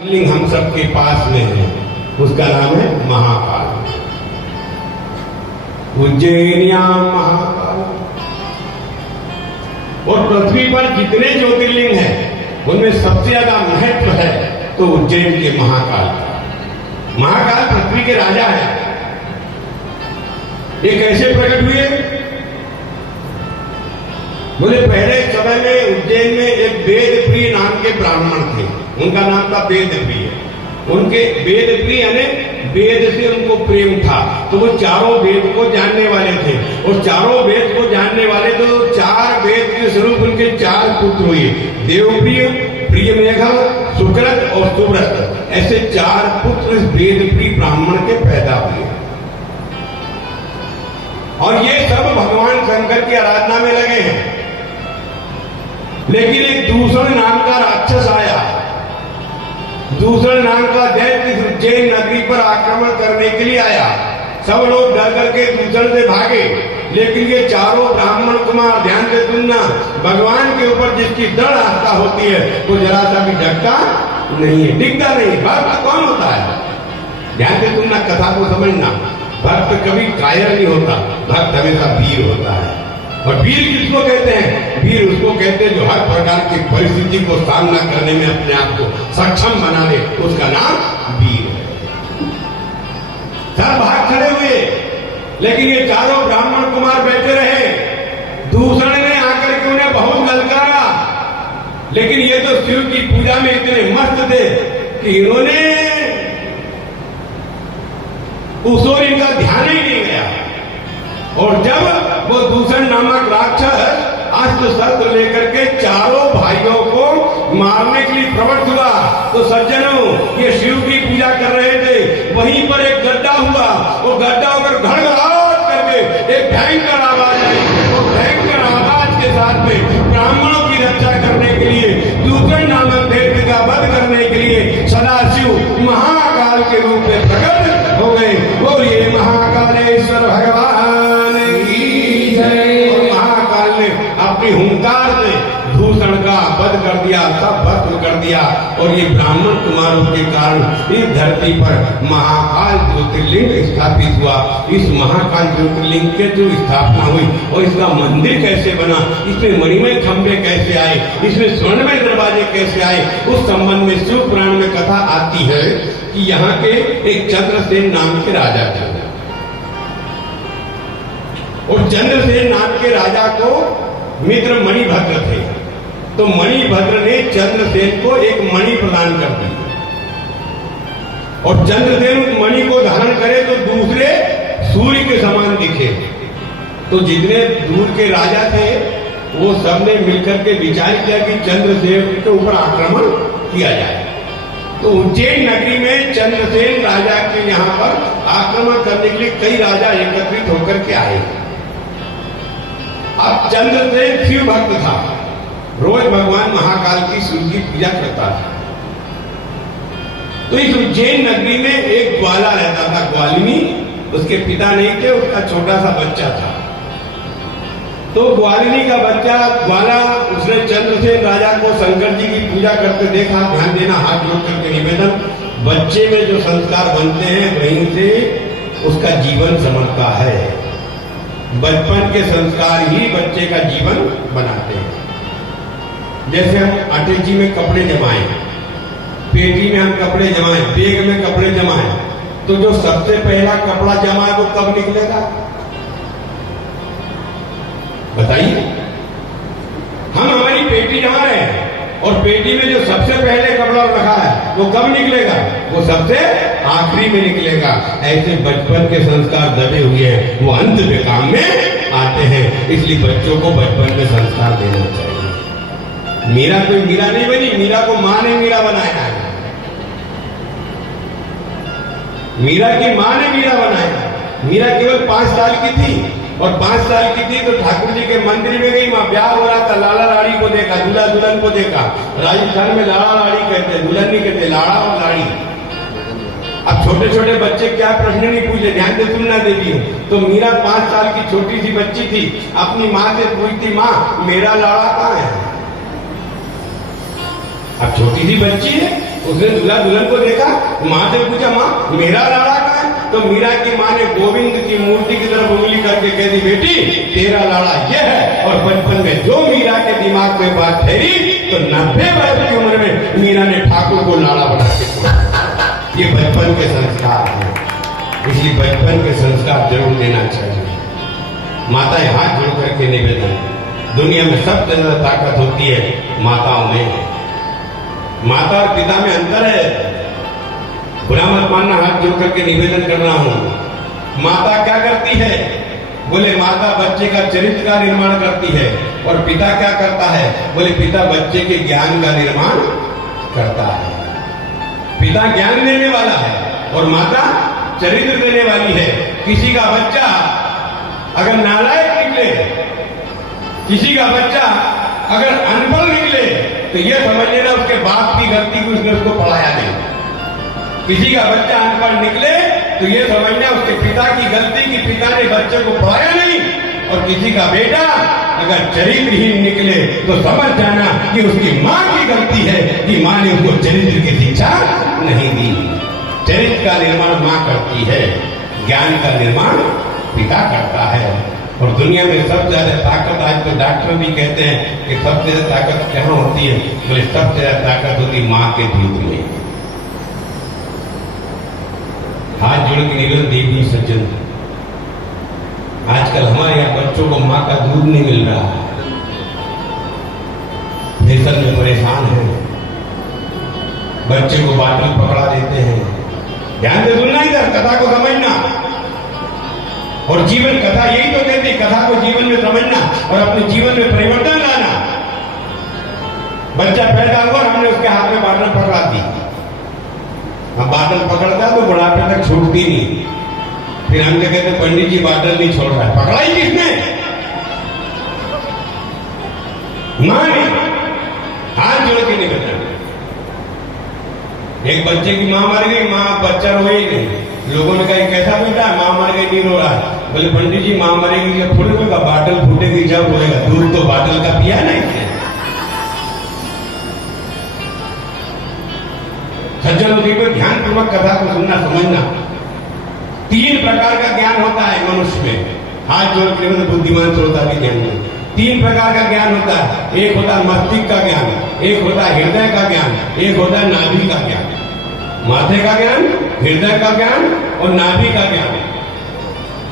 लिंग हम सबके पास में है, उसका नाम है महाकाल। उज्जैनियाम महाकाल। और पृथ्वी पर जितने ज्योतिर्लिंग हैं उनमें सबसे ज्यादा महत्व है तो उज्जैन के महाकाल का। महाकाल पृथ्वी के राजा है। ये कैसे प्रकट हुए? बोले पहले समय में उज्जैन में एक वेद प्रिय नाम के ब्राह्मण थे, उनका नाम था वेद प्रिय। उनके वेद प्रिय यानी वेद से उनको प्रेम था, तो वो चारों वेद को जानने वाले थे। और चारों वेद को जानने वाले तो चार वेद के स्वरूप उनके चार पुत्र हुए, देवप्रिय, प्रियमेघ, सुकृत और सुव्रत। ऐसे चार पुत्र वेद प्रिय ब्राह्मण के पैदा हुए। और ये सब भगवान शंकर की आराधना में लगे हैं। लेकिन एक दूषण नाम का राक्षस आया। दूषण नाम का दैत्य उज्जैन नगरी पर आक्रमण करने के लिए आया। सब लोग डर करके दूषण से भागे। लेकिन ये चारों ब्राह्मण कुमार, ध्यान से सुनना, भगवान के ऊपर जिसकी दृढ़ आस्था होती है वो जरा सा भी डरता नहीं है, दिखता नहीं। भक्त कौन होता है? ध्यान से सुनना, कथा को समझना। भक्त कभी कायर नहीं होता, भक्त हमेशा वीर होता है। और वीर किसको कहते हैं? वीर उसको कहते हैं जो हर प्रकार की परिस्थिति को सामना करने में अपने आप को सक्षम बना ले, उसका नाम वीर है। सब भाग खड़े हुए, लेकिन ये चारों ब्राह्मण कुमार बैठे रहे। दूसरे ने आकर के उन्हें बहुत ललकारा, लेकिन ये तो शिव की पूजा में इतने मस्त थे कि इन्होंने उस ओर इनका ध्यान ही नहीं गया। और जब वो दूषण नामक राक्षस अस्त्र शस्त्र लेकर के चारों भाइयों को मारने के लिए प्रवृत्त हुआ, तो सज्जनों, ये शिव की पूजा कर रहे थे। वहीं पर एक गड्ढा हुआ, वो गड्ढा होकर घड़घड़ाहट करके एक भयंकर आवाज आई। वो भयंकर आवाज के साथ में ब्राह्मणों की रक्षा करने के लिए, दूषण नामक दैत्य का वध करने के लिए सदाशिव महाकाल के रूप में प्रकट हो गए। और ये महाकालेश्वर भगवान अपनी हुंकार से दूषण का वध कर दिया, सब भस्म कर दिया। और ये ब्राह्मण कुमारों के कारण इस धरती पर महाकाल ज्योतिर्लिंग स्थापित हुआ। इस महाकाल ज्योतिर्लिंग के जो स्थापना हुई और इसका मंदिर कैसे बना, इसमें मणिमय खंभे कैसे आए, इसमें स्वर्णमय दरवाजे कैसे आए, उस संबंध में शिव पुराण में कथा आती है कि यहाँ के एक चंद्रसेन नाम के राजा थे। और चंद्रसेन नाम के राजा को मित्र मणिभद्र थे। तो मणिभद्र ने चंद्रसेन को एक मणि प्रदान कर दी। और चंद्रसेन उस मणि को धारण करे तो दूसरे सूर्य के समान दिखे। तो जितने दूर के राजा थे वो सबने मिलकर के विचार किया कि चंद्रसेन के ऊपर आक्रमण किया जाए। तो उज्जैन नगरी में चंद्रसेन राजा के यहाँ पर आक्रमण करने के लिए कई राजा एकत्रित होकर के आए। अब चंद्रसेन शिव भक्त था, रोज भगवान महाकाल की शिव की पूजा करता था। तो इस उज्जैन नगरी में एक ग्वाला रहता था, ग्वालिनी। उसके पिता नहीं थे, उसका छोटा सा बच्चा था। तो ग्वालिनी का बच्चा ग्वाला, उसने चंद्रसेन राजा को शंकर जी की पूजा करते देखा। ध्यान देना, हाथ जोड़ करके निवेदन, बच्चे में जो संस्कार बनते हैं वहीं से उसका जीवन समझता है। बचपन के संस्कार ही बच्चे का जीवन बनाते हैं। जैसे हम अटैची में कपड़े जमाएं, पेटी में हम कपड़े जमाएं, बैग में कपड़े जमाएं, तो जो सबसे पहला कपड़ा जमा है वो कब निकलेगा? बताइए। हम हमारी पेटी जमा रहे हैं और पेटी में जो सबसे पहले कपड़ा रखा है वो कब निकलेगा? वो सबसे आखिरी में निकलेगा। ऐसे बचपन के संस्कार दबे हुए हैं, वो अंत के काम में आते हैं। इसलिए बच्चों को बचपन में संस्कार देना चाहिए। मीरा कोई मीरा नहीं बनी, मीरा को माँ ने मीरा बनाया है। मीरा की माँ ने मीरा बनाया। मीरा केवल 5 साल की थी और 5 साल की थी तो ठाकुर जी के मंदिर में गई। वहां ब्याह हो रहा था, लाला लाड़ी को देखा, दूल्हा दुल्हन को देखा। राजस्थान में लाला लाड़ी कहते हैं, दुल्हन नहीं कहते, लाड़ा और लाड़ी। अब छोटे छोटे बच्चे क्या प्रश्न नहीं पूछे, ध्यान से सुनना देवी। तो मीरा 5 साल की छोटी सी बच्ची थी, अपनी माँ से पूछती, माँ मेरा लाड़ा कहाँ है? अब छोटी सी बच्ची है, उसने दूल्हा दुल्हन को देखा, माँ से पूछा, माँ मेरा लाड़ा कहाँ है? तो मीरा की माँ ने गोविंद की मूर्ति की तरफ उंगली करके कह दी, बेटी तेरा लाड़ा यह है। और बचपन में जो मीरा के दिमाग में बात ठहरी तो 90 वर्ष की उम्र में मीरा ने ठाकुर को लाड़ा बना के छोड़ा। ये बचपन के संस्कार हैं, इसलिए बचपन के संस्कार जरूर देना चाहिए। माताएं हाथ जोड़ करके निवेदन, दुनिया में सबसे ज्यादा ताकत होती है माताओं में। माता और पिता में अंतर है, बुरा मत मानना, हाथ जोड़ करके निवेदन कर रहा हूं। माता क्या करती है? बोले माता बच्चे का चरित्र का निर्माण करती है। और पिता क्या करता है? बोले पिता बच्चे के ज्ञान का निर्माण करता है। पिता ज्ञान देने वाला है और माता चरित्र देने वाली है। किसी का बच्चा अगर नालायक निकले, किसी का बच्चा अगर अनपढ़ निकले, तो यह समझ लेना उसके बाप की गलती की, उसने उसको पढ़ाया नहीं। किसी का बच्चा अनपढ़ निकले तो यह समझना उसके पिता की गलती की, पिता ने बच्चे को पढ़ाया नहीं। और किसी का बेटा अगर चरित्रहीन निकले तो समझ जाना कि उसकी मां की गलती है कि मां ने उसको चरित्र की शिक्षा नहीं दी। चरित्र का निर्माण मां करती है, ज्ञान का निर्माण पिता करता है। और दुनिया में सबसे ज्यादा ताकत, आज तो डॉक्टर भी कहते हैं कि सबसे ज्यादा ताकत कहाँ होती है? बोले सबसे ज्यादा ताकत होती मां के दूध में। हाथ जोड़ के निवेदन, देवी सज्जन, आजकल हमारे यहाँ बच्चों को मां का दूध नहीं मिल रहा है, फैशन में परेशान है, बच्चे को बाटल पकड़ा देते हैं। ध्यान से सुनना, इधर कथा को समझना। और जीवन कथा यही तो कहती, कथा को जीवन में समझना और अपने जीवन में परिवर्तन लाना। बच्चा पैदा हुआ, हमने उसके हाथ में बाटल पकड़ा दी। हम बाटल पकड़ता तो बुढ़ापे तक छूटती नहीं। फिर हम कहते पंडित जी बाटल नहीं छोड़ रहा है। पकड़ाई किसने? मां ने। हाथ जोड़ के निवेदन, एक बच्चे की मां मर गई, मां बच्चा रोए ही नहीं। लोगों ने कहा कैसा बेटा, मां मर गई नहीं रो रहा है। बोले पंडित जी मां मरेगी जब थोड़ी होगा, बाटल फूटेगी जब होएगा। दूध तो बाटल का पिया ना इसने। सज्जनों जी को ध्यान पूर्वक कथा को सुनना, समझना। 3 प्रकार का ज्ञान होता है मनुष्य में। हाथ जोड़ के बुद्धिमान श्रोता भी ध्यान में 3 प्रकार का ज्ञान होता है। एक होता है मस्तिष्क का ज्ञान, एक होता है हृदय का ज्ञान, एक होता है नाभि का ज्ञान। माथे का ज्ञान, हृदय का ज्ञान और नाभि का ज्ञान।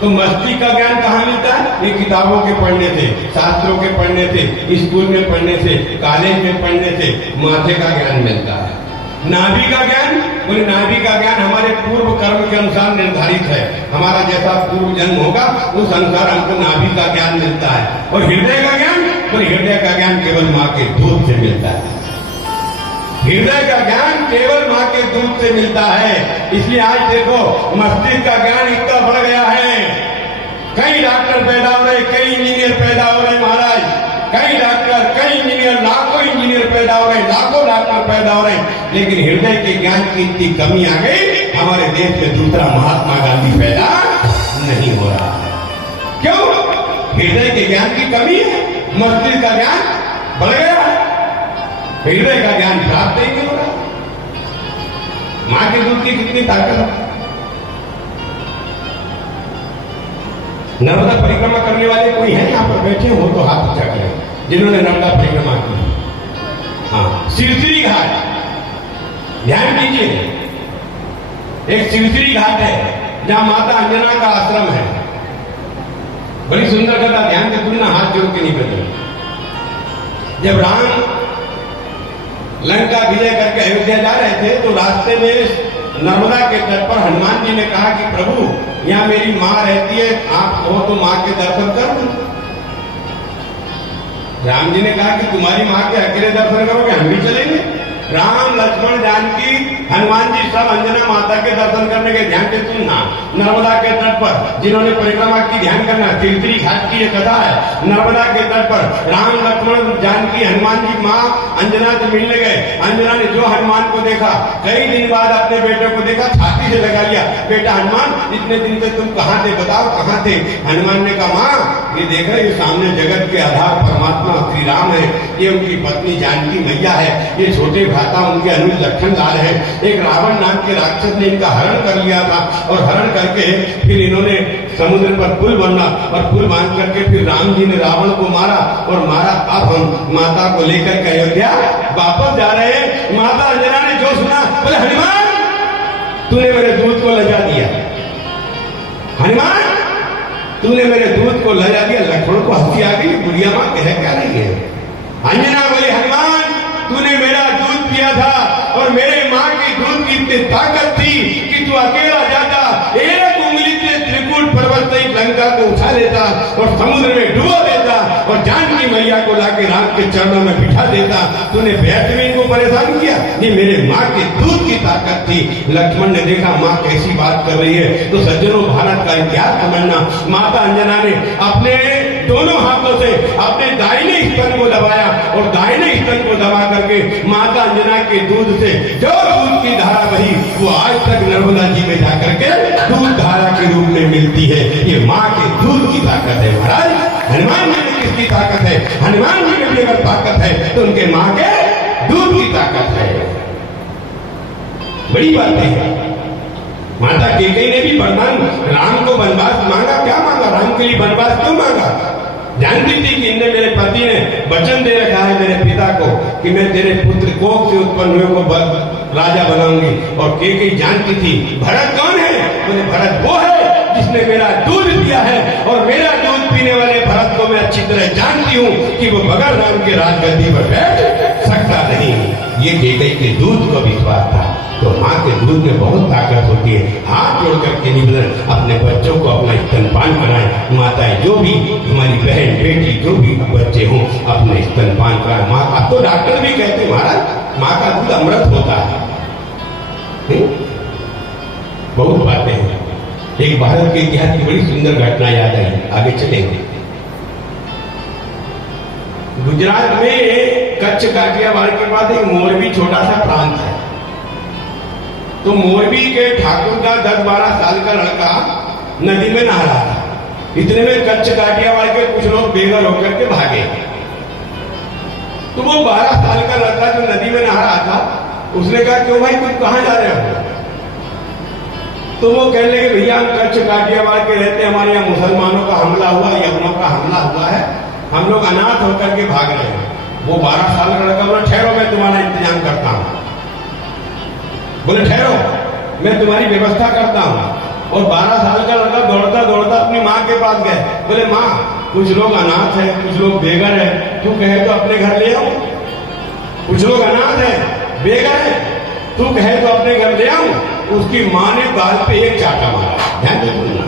तो मस्तिष्क का ज्ञान कहाँ मिलता है? ये किताबों के पढ़ने से, शास्त्रों के पढ़ने से, स्कूल में पढ़ने से, कॉलेज में पढ़ने से माथे का ज्ञान मिलता है। नाभि का ज्ञान, बोले नाभि का ज्ञान हमारे पूर्व कर्म के अनुसार निर्धारित है। हमारा जैसा पूर्व जन्म होगा उस अनुसार हमको नाभि का ज्ञान मिलता है। और हृदय का ज्ञान, बोले हृदय का ज्ञान केवल माँ के दूध से मिलता है। हृदय का ज्ञान केवल माँ के दूध से मिलता है। इसलिए आज देखो मस्तिष्क का ज्ञान इतना बढ़ गया है। कई डॉक्टर पैदा हो रहे, कई इंजीनियर पैदा हो रहे महाराज, कई डॉक्टर, कई इंजीनियर, लाखों इंजीनियर पैदा हो रहे, लाखों डॉक्टर पैदा हो रहे, लेकिन हृदय के ज्ञान की इतनी कमी आ गई, हमारे देश में दूसरा महात्मा गांधी पैदा नहीं हो रहा है। क्यों? हृदय के ज्ञान की कमी है, मस्तिष्क का ज्ञान बढ़ गया है, हृदय का ज्ञान प्राप्त नहीं हो रहा। मां के दूध की कितनी ताकत है। नर्मदा परिक्रमा करने वाले कोई है यहाँ पर बैठे हो तो हाथ ऊंचा करें, जिन्होंने नर्मदा परिक्रमा की। हाँ, सिरसिरी घाट, ध्यान दीजिए, एक सिरसिरी घाट है जहां माता अंजना का आश्रम है। बड़ी सुंदर कथा, ध्यान से सुनना, हाथ जोड़ के नहीं बदले। जब राम लंका विजय करके अयोध्या जा रहे थे तो रास्ते में नर्मदा के तट पर हनुमान जी ने कहा कि प्रभु यहाँ मेरी माँ रहती है, आप हो तो माँ के दर्शन कर दो। राम जी ने कहा कि तुम्हारी माँ के अकेले दर्शन करोगे, हम भी चलेंगे। राम, लक्ष्मण, जानकी, हनुमान जी सब अंजना माता के दर्शन करने के। ध्यान से सुनना, नर्मदा के तट पर जिन्होंने परिक्रमा की, ध्यान करना, सिरसिरी घाट की ये कथा है। नर्मदा के तट पर राम, लक्ष्मण, जानकी, हनुमान जी माँ अंजना से मिलने गए। अंजना ने जो हनुमान को देखा, कई दिन बाद अपने बेटे को देखा, छाती से लगा लिया, बेटा हनुमान इतने दिन से तुम कहाँ थे, बताओ कहाँ थे। हनुमान ने कहा माँ ये देख रहे, ये सामने जगत के आधार परमात्मा श्री राम है, ये उनकी पत्नी जानकी मैया है, ये छोटे विधाता उनके अनुज लखन लाल हैं। एक रावण नाम के राक्षस ने इनका हरण कर लिया था और हरण करके फिर इन्होंने समुद्र पर पुल बांधा और पुल बांध करके फिर राम जी ने रावण को मारा और मारा। अब हम माता को लेकर के अयोध्या वापस जा रहे हैं। माता अंजना ने जो सुना बोले हनुमान तूने मेरे दूध को लजा दिया, हनुमान तूने मेरे दूध को लजा दिया। लक्ष्मण को हंसी आ गई, बुढ़िया माँ कह क्या रही है। अंजना बोले हनुमान तूने मेरा दूध पिया था और मेरे माँ की दूध की इतनी ताकत थी कि तू अकेला जाता एक उंगली से त्रिकूट पर्वत से लंका को उठा लेता और समुद्र में डुबो देता और जानकी मैया को लाके राम के चरणों में बिठा देता। तूने व्यर्थ में इनको परेशान किया, ये मेरे माँ के दूध की ताकत थी। लक्ष्मण ने देखा माँ कैसी बात कर रही है तो सज्जनों भारत का इतिहास समझना। माता अंजना ने अपने दोनों हाथों से अपने दाहिने स्तन को दबाया और दाहिने स्तन को दबा करके माता अंजना के दूध से जो दूध की धारा बही वो आज तक नर्मदा जी में जाकर के दूध धारा के रूप में मिलती है। ये माँ के दूध की ताकत है महाराज। हनुमान जी में किसकी ताकत है? हनुमान जी में भी अगर ताकत है तो उनके माँ के दूध की ताकत है। बड़ी बात है। माता कैकेयी ने भी वरदान राम को वनवास मांगा, क्या मांगा? राम के लिए वनवास क्यों मांगा? जानती थी कि इनने मेरे पति ने वचन दे रखा है मेरे पिता को कि मैं तेरे पुत्र कोख से उत्पन्न हुए को राजा बनाऊंगी। और कैकेयी जानती थी भरत कौन है? बोले भरत वो है जिसने मेरा दूध पिया है और मेरा दूध पीने वाले भरत को मैं अच्छी तरह जानती हूँ कि वो बगैर राम के राजगद्दी पर बैठ सकता नहीं। ये कैकेयी के दूध को विश्वास था। तो माँ के दूध में बहुत ताकत होती है। हाथ जोड़ करके निवेदन अपने बच्चों को अपना स्तनपान कराएं। माताएं जो भी हमारी बहन बेटी जो भी बच्चे हों अपने स्तनपान कराएं। माँ अब तो डॉक्टर भी कहते हैं महाराज माँ का दूध अमृत होता है। बहुत बातें हैं। एक भारत के इतिहास की बड़ी सुंदर घटना याद आई, आगे चलेंगे। गुजरात में कच्छ काठियावाड़ के बाद एक मोरबी छोटा सा प्रांत है। तो मोरबी के ठाकुर का 10-12 साल का लड़का नदी में नहा रहा था। इतने में कच्छ काठियावाड़ के कुछ लोग बेघर होकर के भागे। तो वो 12 साल का लड़का जो नदी में नहा रहा था उसने कहा क्यों भाई तुम कहाँ जा रहे हो? तो वो कहने लगे भैया हम कच्छ काठियावाड़ के रहते, हमारे यहाँ मुसलमानों का हमला हुआ, यवनों का हमला हुआ है, हम लोग अनाथ होकर के भाग रहे हैं। वो 12 साल का लड़का बोला ठहरो मैं तुम्हारा इंतजाम करता हूँ। बोले ठहरो मैं तुम्हारी व्यवस्था करता हूँ। और 12 साल का लड़का दौड़ता दौड़ता अपनी माँ के पास गए। बोले माँ कुछ लोग अनाथ है, कुछ लोग बेघर है, तू कहे तो अपने घर ले आओ। कुछ लोग अनाथ है बेघर है, तू कहे तो अपने घर ले आऊं। उसकी माँ ने गाल पे एक चाटा मारा। ध्यान से सुनना,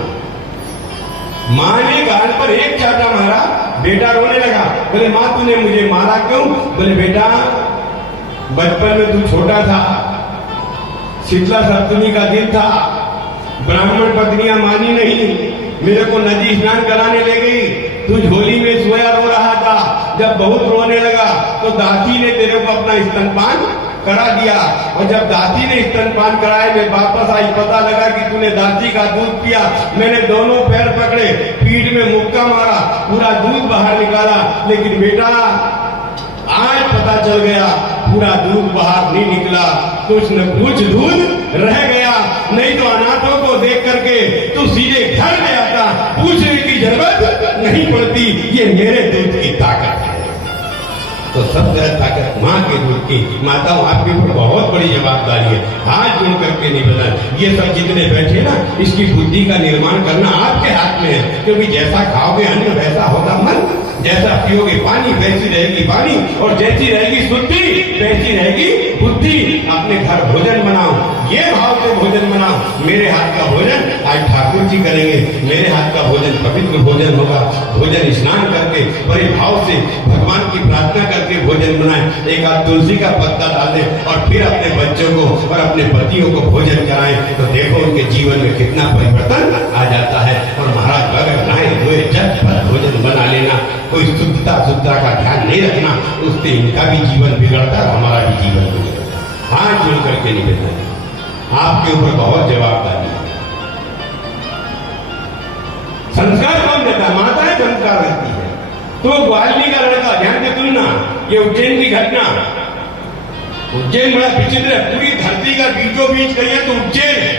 माँ ने गाल पर एक चाटा मारा। बेटा रोने लगा। बोले माँ तूने मुझे मारा क्यों? बोले बेटा बचपन में तू छोटा था, शीतला सप्तमी का दिन था, ब्राह्मण पत्नियां मानी नहीं, मेरे को नदी स्नान कराने ले गई, तू झोली में सोया रो रहा था। जब बहुत रोने लगा तो दासी ने तेरे को अपना स्तनपान करा दिया। और जब दासी ने स्तनपान कराए मैं वापस आई, पता लगा कि तूने दासी का दूध पिया। मैंने दोनों पैर पकड़े, पीठ में मुक्का मारा, पूरा दूध बाहर निकाला। लेकिन बेटा आज पता चल गया पूरा दूध बाहर नहीं निकला, कुछ न कुछ दूध रह गया। नहीं तो अनाथों को देख करके तू सीधे घर में आता, पूछने की जरूरत नहीं पड़ती। ये मेरे दूध की ताकत है। तो सबसे ज्यादा ताकत माँ के दूध की। माताओं आपके ऊपर बहुत बड़ी जवाबदारी है। हाथ जोड़ करके निवेदन, ये सब जितने बैठे ना इसकी बुद्धि का निर्माण करना आपके हाथ में है। क्योंकि जैसा खाओगे अन्न वैसा होगा मन, जैसा पियोगे पानी वैसी रहेगी वाणी, और जैसी रहेगी शुद्धि वैसी रहेगी बुद्धि। अपने घर भोजन बनाओ, ये भाव से भोजन बनाओ। मेरे हाथ का भोजन आज ठाकुर जी करेंगे, मेरे हाथ का भोजन पवित्र भोजन होगा। भोजन स्नान करके बड़े भाव से भगवान की प्रार्थना करके भोजन बनाएं। एक आध तुलसी का पत्ता डाल दें और फिर अपने बच्चों को और अपने पतियों को भोजन कराएं। तो देखो उनके जीवन में कितना परिवर्तन आ जाता है। और महाराज बगैर नहाए धोए झटपट भोजन बना लेना, कोई शुद्धता का ध्यान नहीं रखना, उससे इनका भी जीवन बिगड़ता है, हमारा भी जीवन बिगड़ता है। हाथ जोड़ करके निवेदन, आपके ऊपर बहुत जवाबदारी है। संस्कार कौन देता है? माताएं संस्कार देती है। तो ग्वालिनी का लड़का, ध्यान से सुनना, ये उज्जैन की घटना, उज्जैन बड़ा विचित्र है, पूरी धरती का बीचों बीच कहीं है तो उज्जैन है।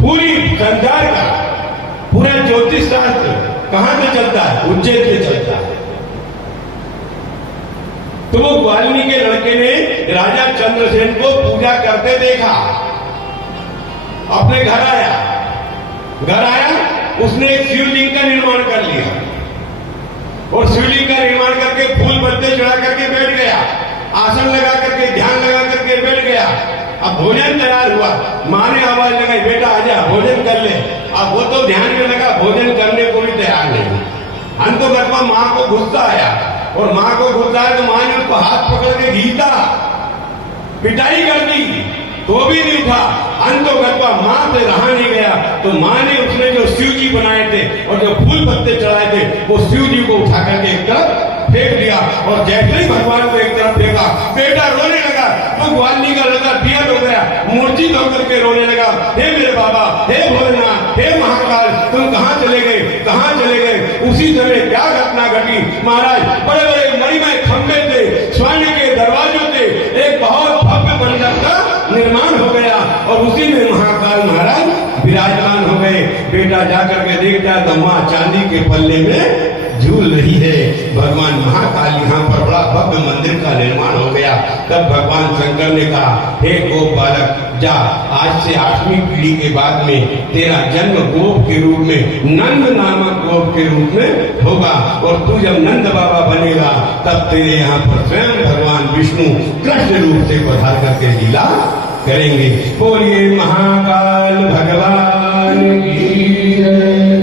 पूरी संसार का पूरा ज्योतिष शास्त्र कहां से चलता है? उज्जैन से चलता है। तो वो ग्वालिनी के लड़के ने राजा चंद्रसेन को पूजा करते देखा, अपने घर आया, उसने एक शिवलिंग का निर्माण कर लिया और शिवलिंग का निर्माण करके फूल पत्ते चढ़ा करके बैठ गया, आसन लगा करके ध्यान लगा करके बैठ गया। अब भोजन तैयार हुआ, माँ ने आवाज लगाई, बेटा आजा भोजन कर ले। अब वो तो ध्यान में लगा, भोजन करने को भी तैयार नहीं। अंतोगत्वा माँ को गुस्सा आया और माँ को गुस्सा आया तो माँ ने उसको हाथ पकड़ के घीता, पिटाई कर दी तो भी नहीं उठा। अंतोगत्वा माँ से रहा नहीं गया तो माँ ने उसने जो शिव जी बनाए थे और जो फूल पत्ते चढ़ाए थे वो शिव जी को उठा करके एक तरफ फेंक दिया और जैसे ही भगवान को एक तरफ फेंका, बेटा रोने लगा। तो ग्वालिनी का लड़का पियल हो गया, मूर्छित होकर के रोने लगा, हे मेरे बाबा, हे भोलेनाथ, हे महाकाल, तुम कहाँ चले गए, कहाँ चले गए? उसी समय क्या घटना घटी महाराज, बड़े बड़े मणिमय खंभे थे, स्वर्ण के दरवाजों थे, एक बहुत भव्य मंडप का निर्माण हो गया और उसी में महाकाल महाराज विराजमान हो गए। बेटा जाकर के देखता तो माँ चांदी के पल्ले में झूल रही है। भगवान महाकाल यहाँ पर बड़ा भव्य मंदिर का निर्माण हो गया। तब भगवान शंकर ने कहा, हे गोप बालक, जा आज से 8वीं पीढ़ी के बाद में तेरा जन्म गोप के रूप में, नंद नामक गोप के रूप में होगा और तू जब नंद बाबा बनेगा तब तेरे यहाँ पर स्वयं भगवान विष्णु कृष्ण रूप से पधार करके लीला करेंगे। बोलिए महाकाल भगवान की जय।